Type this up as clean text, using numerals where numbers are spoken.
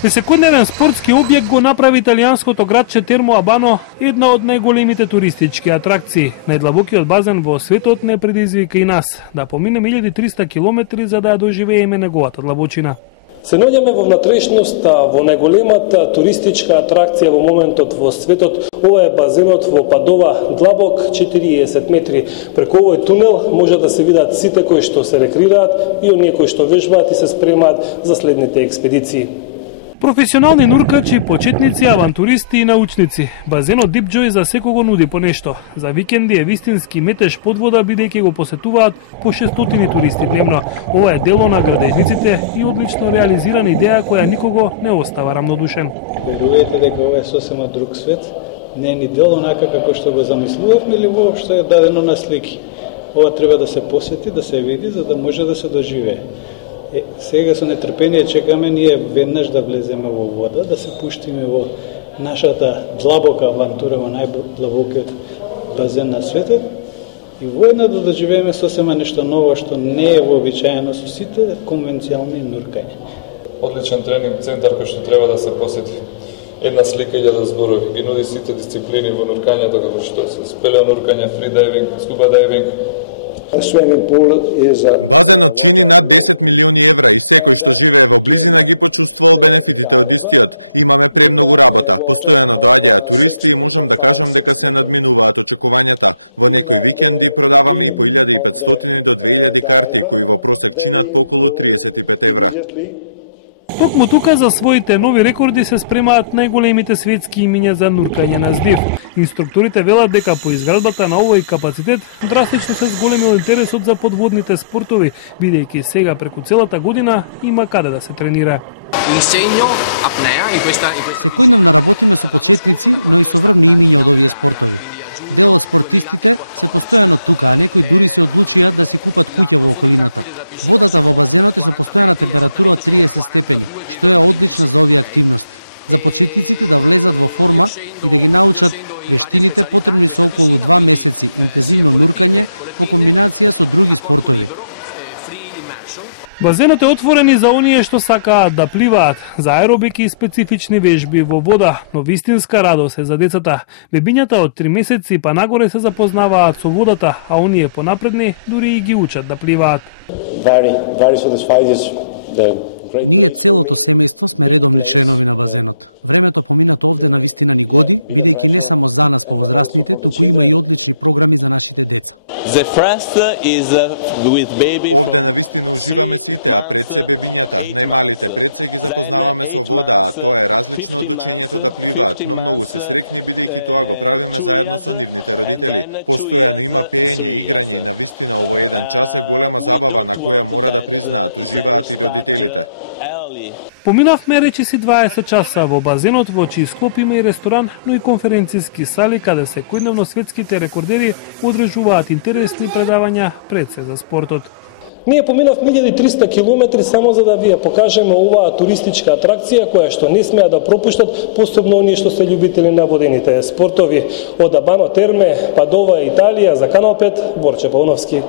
Секојдневен спортски објект го направи италијанското градче Термо Абано една од најголемите туристички атракции. Најдлабокиот базен во светот не предизвика и нас да поминеме 1300 километри за да ја доживееме неговата длабочина. Се наоѓаме во внатрешноста во најголемата туристичка атракција во моментот во светот. Ова е базенот во Падова, длабок 40 метри. Преку овој тунел може да се видат сите кои што се рекреираат и оние кои што вежбаат и се спремаат за следните експедиции. Професионални нуркачи, почетници, авантуристи и научници. Базенот Deep Joy за секого нуди по нешто. За викенди е вистински метеж под вода, бидејќи го посетуваат по 600 туристи дневно. Ова е дело на градежниците и одлично реализирана идеја која никого не остава рамнодушен. Верувате дека ова е сосема друг свет, не е ни дело онака како што го замислувавме или воопшто е дадено на слики. Ова треба да се посети, да се види, за да може да се доживее. Сега со нетрпение чекаме ние веднаш да влеземе во вода, да се пуштиме во нашата длабока авантура во најдлабокиот базен на светот и воедно да доживееме сосема нешто ново што не е вообичаено со сите конвенционални нуркања. Одличен тренинг центар кој што треба да се посети. Една слика и да зборови. Ги нуди сите дисциплини во нуркањето како што се спелеонуркање, фридайвинг, скуба дайвинг. The swimming pool is water low and begin the dive in water of 6 meter, 5-6 meter. In the beginning of the dive, they go immediately. Токму тука за своите нови рекорди се спремаат најголемите светски имиња за нуркање на здив. Инструкторите велат дека по изградбата на овој капацитет драстично се зголемил интересот за подводните спортови, бидејќи сега преку целата година има каде да се тренира. Insegno apnea in questa piscina dall'anno scorso, da quando è stata inaugurata, quindi a giugno 2014. La profondità qui della piscina sono 40 metri, esattamente sono 42,15, ok? E io scendo in varie specialità in questa piscina, quindi sia con le pinne a corpo libero, free immersion. Базенот е отворен и за оние што сакаат да пливаат, за аеробики и специфични вежби во вода, но вистинска радост е за децата. Бебињата од 3 месеци па нагоре се запознаваат со водата, а оние понапредни дури и ги учат да пливаат. Very satisfied. Is the great place for me, big place, big attraction, and also for the children. The first is with baby from 3 months, 8 months, then 8 months, 15 months, 15 months, 2 years, and then 2 years, 3 years. We don't want that they start early. Поминавме речиси 20 часа во базенот, во чиј склоп има и ресторан, но и конференциски сали каде секојдневно светските рекордери одржуваат интересни предавања пред се за спортот. Ние поминавме 1300 километри само за да ви ја покажеме оваа туристичка атракција која што не смеа да пропуштат, посебно оние што се љубители на водените спортови. Од Абано Терме, Падова, Италија, за Канал 5, Борче Пауновски.